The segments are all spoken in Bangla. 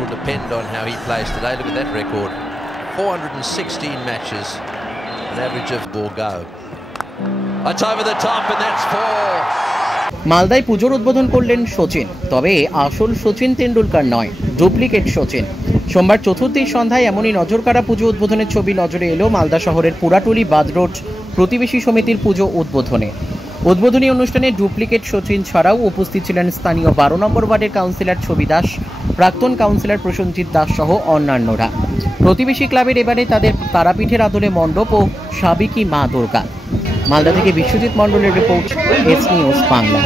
will depend on how he plays today. Look at that record. 416 matches, an average of 4 go. That's over the top and that's 4. মালদায় পুজোর উদ্বোধন করলেন সচিন, তবে আসল সচিন তেন্ডুলকর নয়, ডুপ্লিকেট সচিন। সোমবার চতুর্থীর সন্ধ্যায় এমনই নজরকাড়া পুজো উদ্বোধনের ছবি নজরে এলো মালদা শহরের পুরাটুলি বাদরোড প্রতিবেশী সমিতির পুজো উদ্বোধনে। উদ্বোধনী অনুষ্ঠানে ডুপ্লিকেট সচিন ছাড়াও উপস্থিত ছিলেন স্থানীয় 12 নম্বর ওয়ার্ডের কাউন্সিলর ছবি দাস, প্রাক্তন কাউন্সিলর প্রসেনজিৎ দাস সহ অন্যান্যরা। প্রতিবেশী ক্লাবের এবারে তাদের তারাপীঠের আদলে মণ্ডপ ও সাবেকি মা দুর্গা। মালদা থেকে বিশ্বজিৎ মণ্ডলের রিপোর্ট, এস নিউজ বাংলা।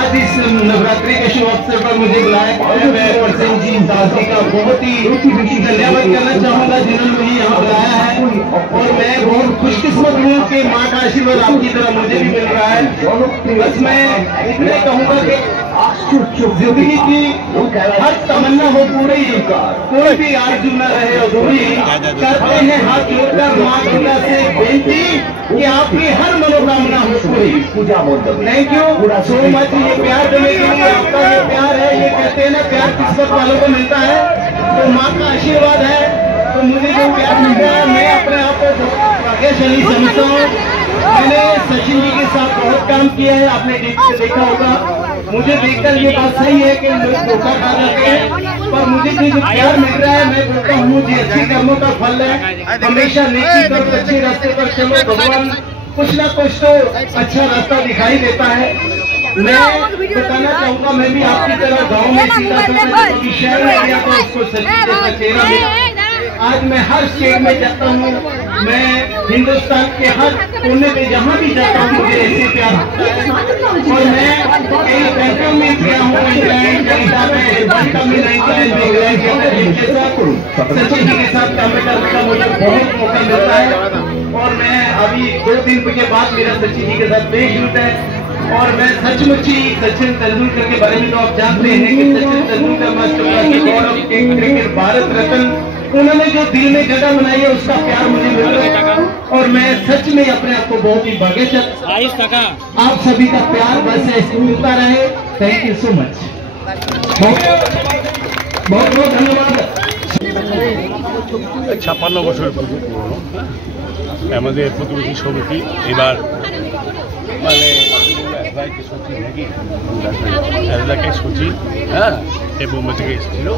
आज इस नवरात्रि के शुभ अवसर पर मुझे बुलाया मैं प्रसेनजीत दास जी का बहुत ही धन्यवाद करना चाहूँगा जिन्होंने मुझे यहाँ बुलाया है, और मैं बहुत खुशकिस्मत हूँ कि माँ का आशीर्वाद आपकी तरह मुझे भी मिल रहा है। बस मैं इतना कहूँगा कि जिंदगी की हर तमन्ना हो पूरी, कोई भी आरज़ू न रहे अधूरी, करते हैं हाथ जोड़कर माँ दुर्गा से बेनती कि आपकी हर मनोकामना हो पूरी। Thank you so much. ये प्यार देने के लिए आपका ये प्यार है, ये कहते हैं ना प्यार किस्मत वालों को मिलता है, तो माँ का आशीर्वाद है, तो मुझे जो प्यार मिलता है मैं अपने आप को बहुत भाग्यशाली समझता हूँ। मैंने सचिन जी के साथ बहुत काम किया है, आपने देखा होगा। मुझे देखकर ये बात सही है कि लोग धोखा खा जाते हैं, पर मुझे जो प्यार मिल रहा है मैं बोलता हूँ मुझे अच्छी कर्मों का फल है। हमेशा नेकी करो, अच्छे रास्ते पर चलो, भगवान कुछ ना कुछ तो अच्छा रास्ता दिखाई देता है। मैं बताना चाहूँगा मैं भी आपकी तरह गाँव में शहर में गया था, उसको चेहरा मिला। आज मैं हर स्टेट में जाता हूँ, मैं हिंदुस्तान के हर कोने पे जहाँ भी जाता हूँ मुझे ऐसे प्यार होता है। और मैं कई कंट्रियों में गया हूँ, इंग्लैंड, कनाडा में, सचिन जी के साथ काम करने का मुझे बहुत मौका मिलता है। और मैं अभी 2 दिन के बाद मेरा सचिन जी के साथ प्ले शूट है, और मैं सचमुच ही सचिन तेंदुलकर के बारे में तो आप जानते हैं कि सचिन तेंदुलकर मास्टर गौरव के क्रिकेट भारत रत्न, उन्होंने जो दिल में जगह बनाई है उसका प्यार मुझे मिल रहा है, और मैं सच में अपने आप को बहुत ही भाग्यशाली। आप सभी का प्यार बस ऐसे मिलता रहे। थैंक यू सो मच, बहुत बहुत धन्यवाद। 56 বছর পুরনো আমাদের প্রতিবেশী সমিতি এবার মানে সচিব নাকি এলাকায় সচিব, হ্যাঁ, এই বোম্বে থেকে এসেছিল।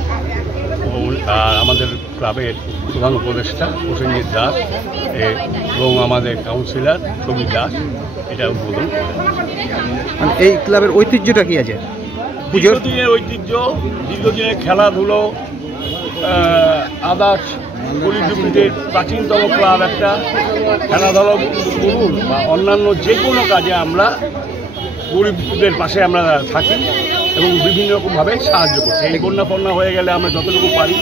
আর আমাদের ক্লাবের প্রধান উপদেষ্টা প্রসেনজিৎ দাস এবং আমাদের কাউন্সিলর ছবি দাস এটা উদ্বোধন। এই ক্লাবের ঐতিহ্যটা কি আছে? দীর্ঘদিনের ঐতিহ্য, দীর্ঘদিনের খেলাধুলো, আদার্স গলিডুবলিদের প্রাচীনতম ক্লাব একটা। খেলাধুলা বলুন বা অন্যান্য যে কোনো কাজে আমরা গরিবদের পাশে আমরা থাকি এবং বিভিন্ন রকমভাবে সাহায্য করছি। এই বন্যা ফন্যা হয়ে গেলে আমরা যতটুকু পারি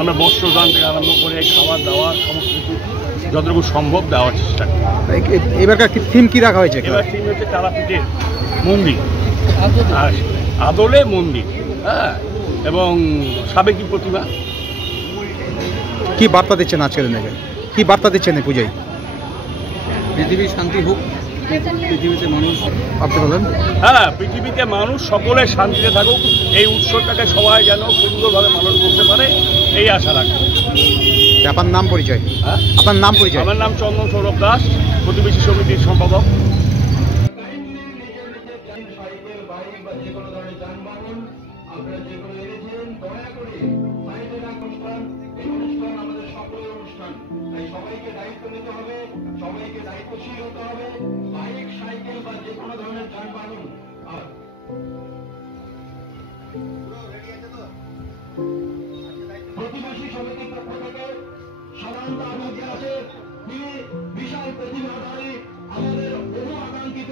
আমরা বস্ত্রদান থেকে আরম্ভ করে খাবার দাবার সমস্ত কিছু যতটুকু সম্ভব দেওয়ার চেষ্টা করি। এবারকার থিম কি রাখা হয়েছে? এবার থিম হচ্ছে তারাপীঠের মন্দির, আদলে মন্দির, হ্যাঁ, এবং সাবেকি প্রতিমা। কি বার্তা দিচ্ছেন আজকের দিনে? কি বার্তা দিচ্ছেন এই পুজোয়? পৃথিবী শান্তি হোক, পৃথিবীতে মানুষ, আপনি বলেন। হ্যাঁ, পৃথিবীতে মানুষ সকলে শান্তিতে থাকুক, এই উৎসবটাকে সবাই যেন সুন্দরভাবে পালন করতে পারে এই আশা রাখি। আপনার নাম পরিচয়? হ্যাঁ, আপনার নাম পরিচয়? আমার নাম চন্দন সৌরভ দাস, প্রতিবেশী সমিতির সম্পাদক। সবাইকে দায়িত্ব নিতে হবে, সবাইকে দায়িত্বশীল হতে হবে। বাইক, সাইকেল বা যে কোনো ধরনের যানবাহন প্রতিবেশী সমিতির পক্ষ থেকে সাধারণত আমাদের আছে বিশাল প্রতিভাধারী, আমাদের বহু আকাঙ্ক্ষিত,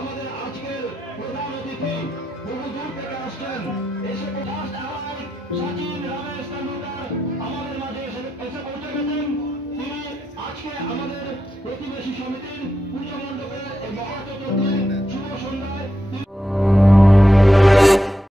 আমাদের আজকের প্রধান অতিথি বহু দূর থেকে আসছেন, এসে সচিন রমেশ তেন্ডুলকর আমাদের মাঝে এসে পৌঁছে গেছেন। তিনি আজকে আমাদের প্রতিবেশী সমিতির পুজো